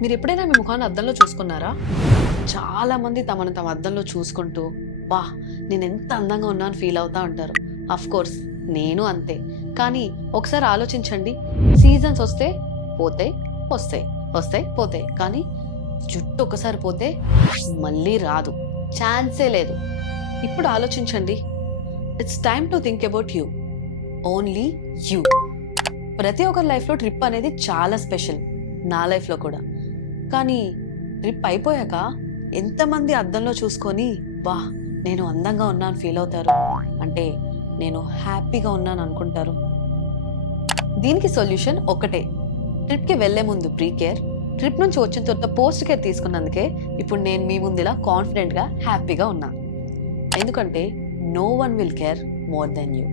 మీరు ఎప్పుడైనా మీ ముఖాన్ని అద్దంలో చూసుకున్నారా? చాలా మంది తమను తమ అద్దంలో చూసుకుంటూ వా నేను ఎంత అందంగా ఉన్నాను ఫీల్ అవుతా ఉంటారు. అఫ్ కోర్స్ నేను అంతే. కానీ ఒకసారి ఆలోచించండి, సీజన్స్ వస్తే పోతాయి, వస్తాయి, వస్తాయి, పోతాయి. కానీ జుట్టు ఒకసారి పోతే మళ్ళీ రాదు, ఛాన్సే లేదు. ఇప్పుడు ఆలోచించండి. It's time to think about you, only you. ప్రతి ఒక్కరి లైఫ్లో ట్రిప్ అనేది చాలా స్పెషల్, నా లైఫ్లో కూడా. కానీ ట్రిప్ అయిపోయాక ఎంతమంది అద్దంలో చూసుకొని వా నేను అందంగా ఉన్నాను ఫీల్ అవుతారు, అంటే నేను హ్యాపీగా ఉన్నాను అనుకుంటారు? దీనికి సొల్యూషన్ ఒకటే. ట్రిప్కి వెళ్లే ముందు ప్రీ కేర్, ట్రిప్ నుంచి వచ్చిన తర్వాత పోస్ట్ కేర్ తీసుకున్నందుకే ఇప్పుడు నేను మీ ముందులా కాన్ఫిడెంట్గా హ్యాపీగా ఉన్నా. ఎందుకంటే no one will care more than you.